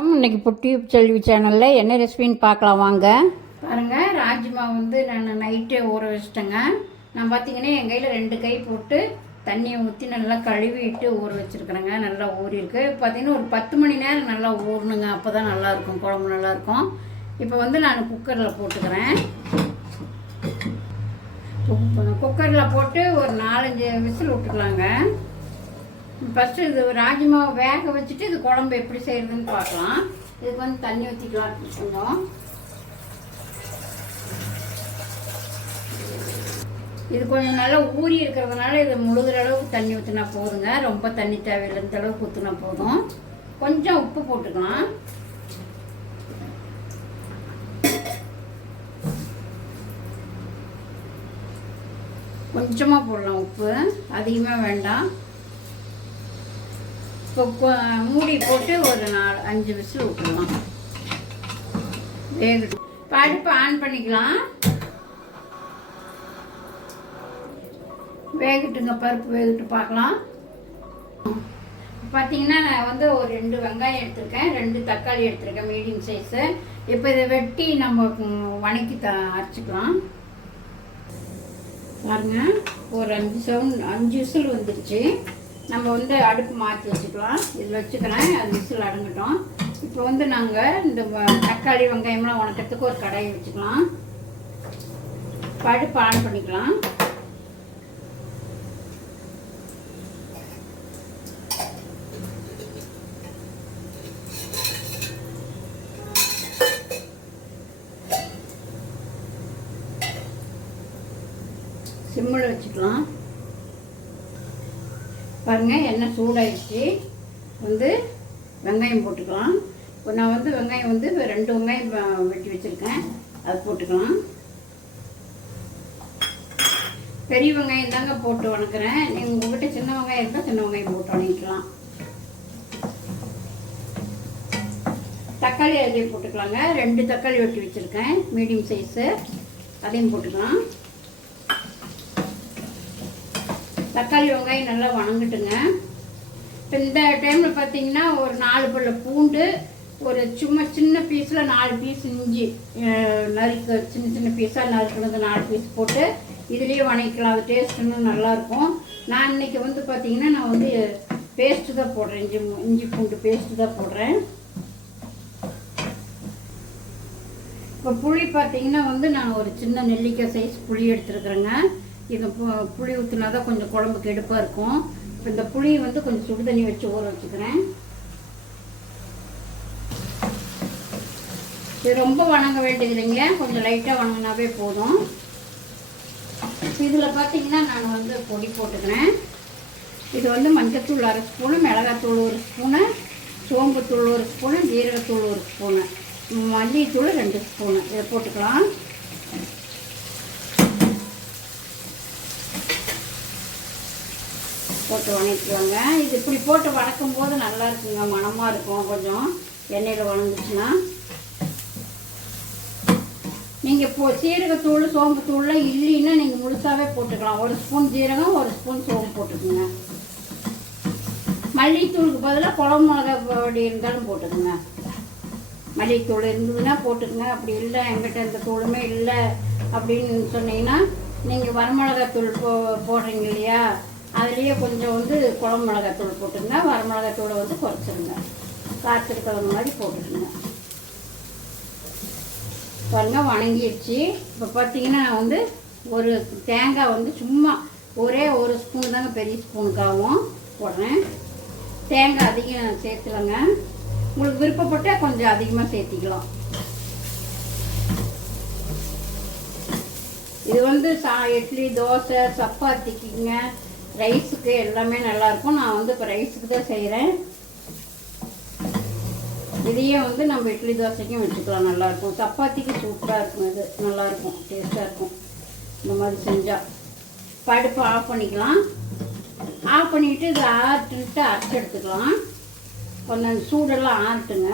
இன்னைக்கு புட்டியூப் செல்வி சேனலில் என்ன ரெசிபின்னு பார்க்கலாம் வாங்க. பாருங்கள், ராஜ்மா நான் நைட்டே ஊற வச்சிட்டேங்க. நான் பார்த்தீங்கன்னா என் கையில் 2 கை போட்டு தண்ணியை ஊற்றி நல்லா கழுவிட்டு ஊற வச்சுருக்குறேங்க. நல்லா ஊறிருக்கு. பார்த்தீங்கன்னா ஒரு 10 மணி நேரம் நல்லா ஊறணுங்க. அப்போ தான் நல்லாயிருக்கும், குழம்பு நல்லாயிருக்கும். இப்போ நான் குக்கரில் போட்டுக்கிறேன். குக்கரில் போட்டு ஒரு 4-5 விசில் விட்டுக்கலாங்க. ஃபஸ்ட்டு இது ராஜ்மாவை வேக வச்சுட்டு இது குழம்பு எப்படி செய்கிறதுன்னு பார்க்கலாம். இதுக்கு தண்ணி ஊற்றிக்கலாம். கொஞ்சம் இது கொஞ்சம் நல்லா ஊறி இருக்கிறதுனால இது முழுகிற அளவுக்கு தண்ணி ஊற்றினா போதுங்க. ரொம்ப தண்ணி தேவையில்லை, இந்த அளவுக்கு ஊற்றினா போதும். கொஞ்சம் உப்பு போட்டுக்கலாம். கொஞ்சமாக போடலாம் உப்பு, அதிகமாக வேண்டாம். இப்போ மூடி போட்டு ஒரு 4-5 விசில் விட்டுடலாம். வேகட்டும். இப்போ அடுப்பு ஆன் பண்ணிக்கலாம். வேகட்டுங்க, பருப்பு வேகட்டு பார்க்கலாம். பார்த்தீங்கன்னா நான் ஒரு 2 வெங்காயம் எடுத்திருக்கேன், 2 தக்காளி எடுத்திருக்கேன், மீடியம் சைஸு. இப்போ இதை வெட்டி நம்ம வணக்கி அரைச்சிக்கலாம். பாருங்க, ஒரு 5 விசில் வந்துடுச்சு. நம்ம அடுப்பு மாற்றி வச்சுக்கலாம். இதில் வச்சுக்கிறேன், அது விசில் அடங்கட்டும். இப்போ நாங்கள் இந்த தக்காளி வெங்காயம்லாம் உணக்கிறதுக்கு ஒரு கடாயை வச்சுக்கலாம். அடுப்பு ஆன் பண்ணிக்கலாம். சிம்மில் வச்சுக்கலாம். பாருங்கள், எண்ணெய் சூடாயிடுச்சு. வெங்காயம் போட்டுக்கலாம். இப்போ நான் வெங்காயம் 2 வெங்காயம் வெட்டி வச்சுருக்கேன், அது போட்டுக்கலாம். பெரிய வெங்காயம் தாங்க போட்டு வணக்கிறேன். நீங்கள் உங்கள்கிட்ட சின்ன வெங்காயம் இருந்தால் சின்ன வெங்காயம் போட்டு வணக்கலாம். தக்காளி அதையும் போட்டுக்கலாங்க. 2 தக்காளி வெட்டி வச்சுருக்கேன், மீடியம் சைஸு, அதையும் போட்டுக்கலாம். தக்காளி வெங்காயம் நல்லா வணங்கட்டுங்க. இப்போ இந்த டைமில் பார்த்தீங்கன்னா ஒரு 4 பல்லு பூண்டு, ஒரு சும்மா சின்ன பீஸில் 4 பீஸ் இஞ்சி நறுக்க, சின்ன பீஸாக நறுக்கினது 4 பீஸ் போட்டு இதுலேயே வணக்கலாம். அது டேஸ்ட் இன்னும் நல்லாயிருக்கும். நான் இன்றைக்கி பார்த்தீங்கன்னா நான் பேஸ்ட்டு தான் போடுறேன், இஞ்சி பூண்டு பேஸ்ட்டு தான் போடுறேன். இப்போ புளி பார்த்தீங்கன்னா நான் ஒரு சின்ன நெல்லிக்காய் சைஸ் புளி எடுத்துருக்குறேங்க. இது புளி ஊற்றினா தான் கொஞ்சம் குழம்புக்கு எடுப்பாக இருக்கும். இப்போ இந்த புளி கொஞ்சம் சுடு தண்ணி வச்சு ஊற வச்சுக்கிறேன். இது ரொம்ப வணங்க வேண்டியது இல்லைங்க, கொஞ்சம் லைட்டாக வணங்கினாவே போதும். இதில் பார்த்தீங்கன்னா நான் பொடி போட்டுக்கிறேன். இது மஞ்சத்தூள் 1/2 ஸ்பூனு, மிளகாத்தூள் 1 ஸ்பூனு, சோம்புத்தூள் 1 ஸ்பூனு, ஜீரகத்தூள் 1 ஸ்பூனு, மல்லித்தூள் 2 ஸ்பூனு, இதை போட்டுக்கலாம். போட்டு வணக்கிடுவாங்க. இது இப்படி போட்டு வணக்கும் போது நல்லா இருக்குங்க, மணமாக இருக்கும். கொஞ்சம் எண்ணெயில் வணங்குச்சுன்னா நீங்கள் சீரகத்தூள் சோம்புத்தூள்லாம் இல்லைன்னா நீங்கள் முழுசாகவே போட்டுக்கலாம். 1 ஸ்பூன் ஜீரகம், 1 ஸ்பூன் சோம்பு போட்டுக்குங்க. மல்லித்தூளுக்கு பதிலாக குழம்பு மிளகா பொடி இருந்தாலும் போட்டுக்குங்க. மல்லித்தூள் இருந்ததுன்னா போட்டுக்குங்க. அப்படி இல்லை, எங்கிட்ட எந்த தூளுமே இல்லை அப்படின்னு சொன்னீங்கன்னா நீங்கள் வரமிளகாத்தூள் போடுறீங்க இல்லையா, அதுலேயே கொஞ்சம் குழம்பு மிளகாத்தூள் போட்டுங்க. வரமிளகாத்தூளை குறைச்சிருங்க, காய்ச்சலுக்கு தகுந்த மாதிரி போட்டுருங்க. பாருங்க, வணங்கிடுச்சு. இப்போ பார்த்தீங்கன்னா ஒரு தேங்காய் சும்மா ஒரே 1 ஸ்பூன் தாங்க, பெரிய ஸ்பூனுக்காகவும் போடுறேன். தேங்காய் அதிகம் சேர்த்துலங்க, உங்களுக்கு விருப்பப்பட்டால் கொஞ்சம் அதிகமாக சேர்த்திக்கலாம். இது இட்லி, தோசை, சப்பாத்திக்குங்க, ரைஸுக்கு எல்லாமே நல்லாயிருக்கும். நான் இப்போ ரைஸுக்கு தான் செய்கிறேன். இதையே நம்ம இட்லி தோசைக்கும் வச்சுக்கலாம், நல்லாயிருக்கும். சப்பாத்திக்கு சூப்பராக இருக்கும், இது நல்லாயிருக்கும், டேஸ்ட்டாக இருக்கும் இந்த மாதிரி செஞ்சால். அடுப்பு ஆஃப் பண்ணிக்கலாம். ஆஃப் பண்ணிவிட்டு இதை ஆறிட்டு அரைச்சி எடுத்துக்கலாம். கொஞ்சம் சூடெல்லாம் ஆறட்டுங்க.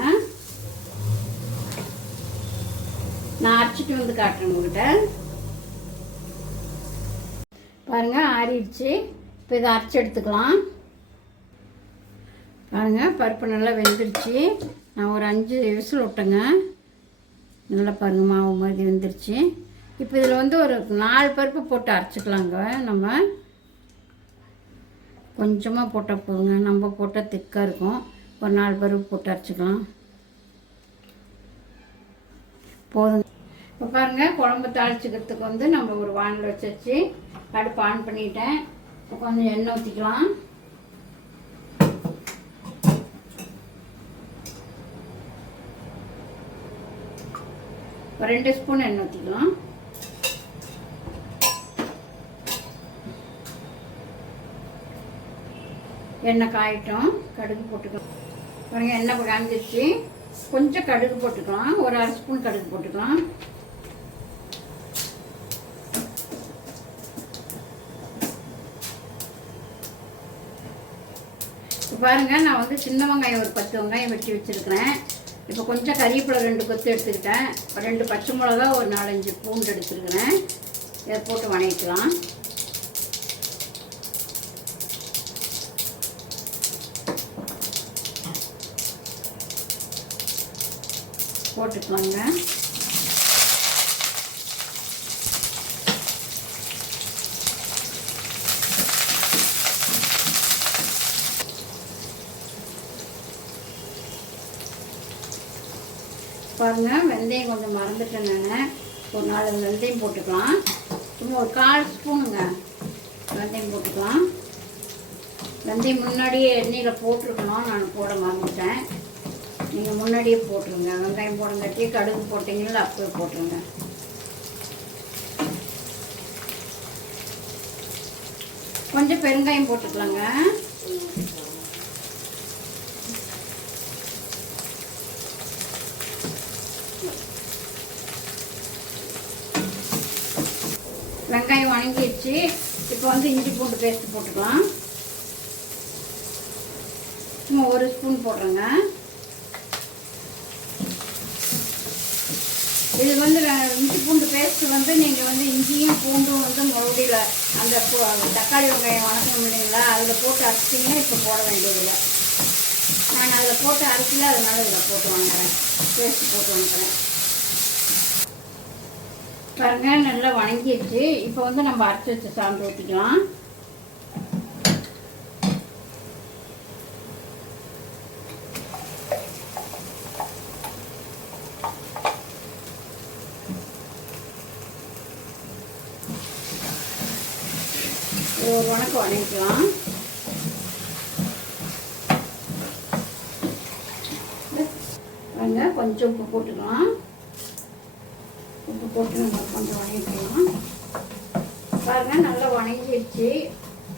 நான் அரைச்சிட்டு காட்டுறேன் உங்கள்கிட்ட. பாருங்கள், ஆறிடுச்சு. இப்போ இதை அரைச்சி எடுத்துக்கலாம். பாருங்கள், பருப்பு நல்லா வெந்துருச்சு. நான் ஒரு 5 விசில் விட்டேங்க. நல்லா பாருங்கள் மாவு மாதிரி வந்துருச்சு. இப்போ இதில் வந்து ஒரு 4 பருப்பு போட்டு அரைச்சிக்கலாங்க. நம்ம கொஞ்சமாக போட்டால் போதுங்க, நம்ம போட்டால் திக்காக இருக்கும். ஒரு 4 பருப்பு போட்டு அரைச்சிக்கலாம் போதுங்க. இப்போ பாருங்கள், குழம்பு தாளிச்சிக்கிறதுக்கு வந்து நம்ம ஒரு வானல் வச்சு அடுப்பு ஆன் பண்ணிட்டேன். இப்போ கொஞ்சம் எண்ணெய் ஊற்றிக்கலாம். ஒரு 2 ஸ்பூன் எண்ணெய் ஊற்றிக்கலாம். எண்ணெய் காயிட்டோம், கடுகு போட்டுக்கலாம். பாருங்க, எண்ணெய் காய்ஞ்சிருச்சு. கொஞ்சம் கடுகு போட்டுக்கலாம், ஒரு 1/2 ஸ்பூன் கடுகு போட்டுக்கலாம். இப்போ பாருங்கள், நான் வந்து சின்ன வெங்காயம் ஒரு 10 வெங்காயம் வெட்டி வச்சுருக்கிறேன். இப்போ கொஞ்சம் கறிவேப்பிலை 2 கொத்து எடுத்துக்கிட்டேன். 2 பச்சை மிளகா, ஒரு 4-5 பூண்டு எடுத்துருக்கிறேன். இதை போட்டு வணக்கலாம். போட்டுக்கலாங்க. பாருங்கள், வெந்தயம் கொஞ்சம் மறந்துட்டேன் நான். ஒரு 4 வெந்தயம் போட்டுக்கலாம். சும்மா ஒரு 1/4 ஸ்பூனுங்க வெந்தயம் போட்டுக்கலாம். வெந்தயம் முன்னாடியே எண்ணெயில் போட்டிருக்கணும், நான் போட மறந்துட்டேன். நீங்கள் முன்னாடியே போட்டுருங்க. வெங்காயம் போடுங்காட்டி கடுகு போட்டிங்களா, அப்பவே போட்டுருங்க. கொஞ்சம் பெருங்காயம் போட்டுக்கலாங்க. வெங்காயம் வணங்கிடுச்சு. இப்போ வந்து இஞ்சி பூண்டு பேஸ்ட் போட்டுக்கலாம். சும்மா 1 ஸ்பூன் போடுறேங்க. இது வந்து இஞ்சி பூண்டு பேஸ்ட்டு வந்து நீங்கள் வந்து இஞ்சியும் பூண்டும் வந்து மறுபடியில் அந்த தக்காளி வெங்காயம் வணக்கணும் இல்லைங்களா, அதில் போட்டு அரைச்சிங்கன்னா இப்போ போட வேண்டியதில்லை. நான் அதில் போட்டு அரைச்சில, அதனால இதில் போட்டு வாங்குறேன், பேஸ்ட்டு போட்டு வாங்குறேன். பாருங்க, நல்லா வணங்கிடுச்சு. இப்போ வந்து நம்ம அரைச்சி வச்ச சாந்து ஊற்றிக்கலாம். ஒரு வணக்கம் வணக்கலாம். பாருங்க, கொஞ்சம் உப்பு போட்டுக்கலாம். உப்பு போட்டு நம்ம கொஞ்சம் வணங்கிக்கலாம். பாருங்கள், நல்லா வணங்கிடுச்சு.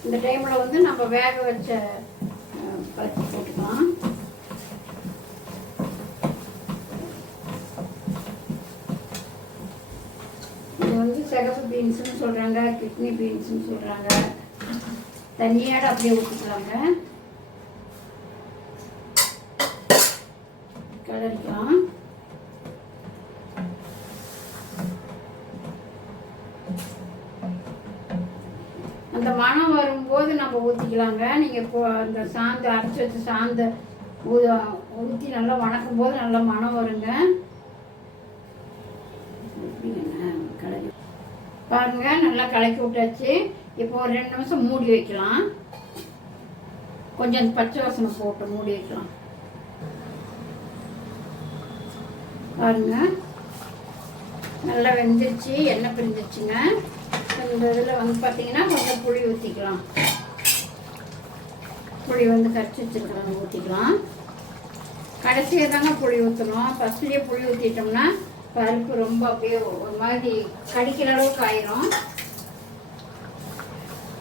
இந்த டைமில் வந்து நம்ம வேக வச்ச பருப்பு போட்டுக்கலாம். இது வந்து சிகப்பு பீன்ஸுன்னு சொல்கிறாங்க, கிட்னி பீன்ஸுன்னு சொல்கிறாங்க. தண்ணியோட அப்படியே ஊற்றிக்கலாங்க. கலரிக்கலாம். அந்த மணம் வரும்போது நம்ம ஊற்றிக்கலாங்க. நீங்கள் இப்போ அந்த சாந்து அரைச்சி வச்ச சாந்தை ஊற்றி நல்லா வணக்கும் போது நல்லா மணம் வருங்க. கலக்கி பாருங்க, நல்லா கலக்கி விட்டாச்சு. இப்போ ஒரு 2 நிமிஷம் மூடி வைக்கலாம். கொஞ்சம் பச்சை வாசனை போட்டு மூடி வைக்கலாம். பாருங்க, நல்லா வெந்துருச்சு, எண்ணெய் பிரிஞ்சிருச்சுங்க. இந்த இதில் வந்து பார்த்தீங்கன்னா கொஞ்சம் புளி ஊற்றிக்கலாம். புளி வந்து கரைச்சி வச்சுருக்கிறோம், ஊற்றிக்கலாம். கடைசியாக தாங்க புளி ஊற்றணும். ஃபஸ்ட்லேயே புளி ஊற்றிட்டோம்னா பருப்பு ரொம்ப அப்படியே ஒரு மாதிரி கடிக்கிற அளவுக்கு ஆயிரும்.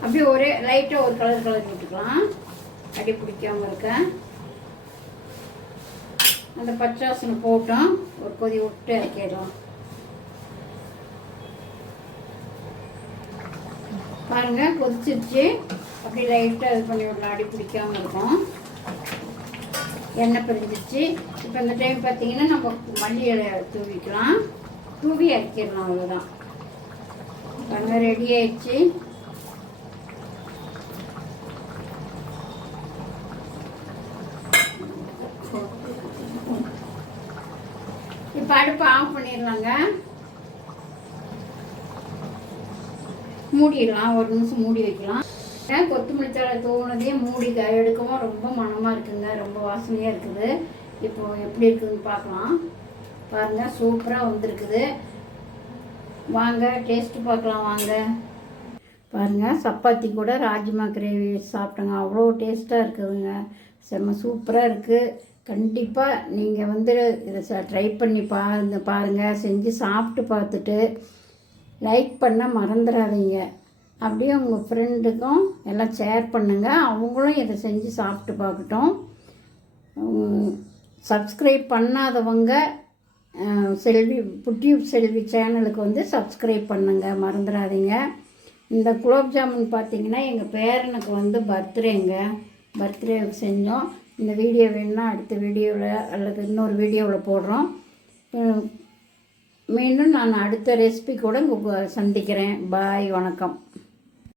அப்படியே ஒரே லைட்டாக ஒரு கலர் விட்டுக்கலாம், அடி பிடிக்காமல் இருக்க. அந்த பச்சை வாசனை போட்டோம், ஒரு கொதி விட்டு இறக்கிடலாம். பாருங்க, கொதிச்சிருச்சு. அப்படி லைட்டாக இது பண்ணி விடலாம், அடி பிடிக்காமல் இருக்கும். எண்ணெய் பிரிஞ்சிச்சு. இப்போ இந்த டைம் பார்த்தீங்கன்னா நம்ம மல்லி இலை தூவிக்கலாம், தூவி இறக்கிடலாம். அவ்வளோதான். பாருங்க, ரெடி ஆயிடுச்சு. இப்போ அடுப்பு ஆஃப் பண்ணிடலாங்க. மூடிடலாம், ஒரு நிமிஷம் மூடி வைக்கலாம். கொத்தமல்லி தழை தூவுனதே மூடி எடுக்கவும் ரொம்ப மணமாக இருக்குங்க, ரொம்ப வாசனையாக இருக்குது. இப்போ எப்படி இருக்குதுன்னு பார்க்கலாம். பாருங்கள், சூப்பராக வந்திருக்குது. வாங்க டேஸ்ட்டு பார்க்கலாம் வாங்க. பாருங்கள், சப்பாத்தி கூட ராஜ்மா கிரேவி சாப்பிட்டோங்க, அவ்வளோ டேஸ்ட்டாக இருக்குதுங்க. செம்ம சூப்பராக இருக்குது. கண்டிப்பாக நீங்கள் வந்து இதை ட்ரை பண்ணி பாருங்கள். செஞ்சு சாப்பிட்டு பார்த்துட்டு லைக் பண்ண மறந்துடாதீங்க. அப்படியே உங்கள் ஃப்ரெண்டுக்கும் எல்லாம் ஷேர் பண்ணுங்கள், அவங்களும் இதை செஞ்சு சாப்பிட்டு பார்க்கட்டும். சப்ஸ்கிரைப் பண்ணாதவங்க புட்டியூப் செல்வி சேனலுக்கு வந்து சப்ஸ்கிரைப் பண்ணுங்கள், மறந்துடாதீங்க. இந்த குலோப் ஜாமுன் பார்த்திங்கன்னா எங்கள் பேரனுக்கு வந்து பர்த்டேவுக்கு செஞ்சோம். இந்த வீடியோ வேணுன்னா அடுத்த வீடியோவில் அல்லது இன்னொரு வீடியோவில் போடுறோம். மீண்டும் நான் அடுத்த ரெசிபி கூட சந்திக்கிறேன். பாய், வணக்கம்.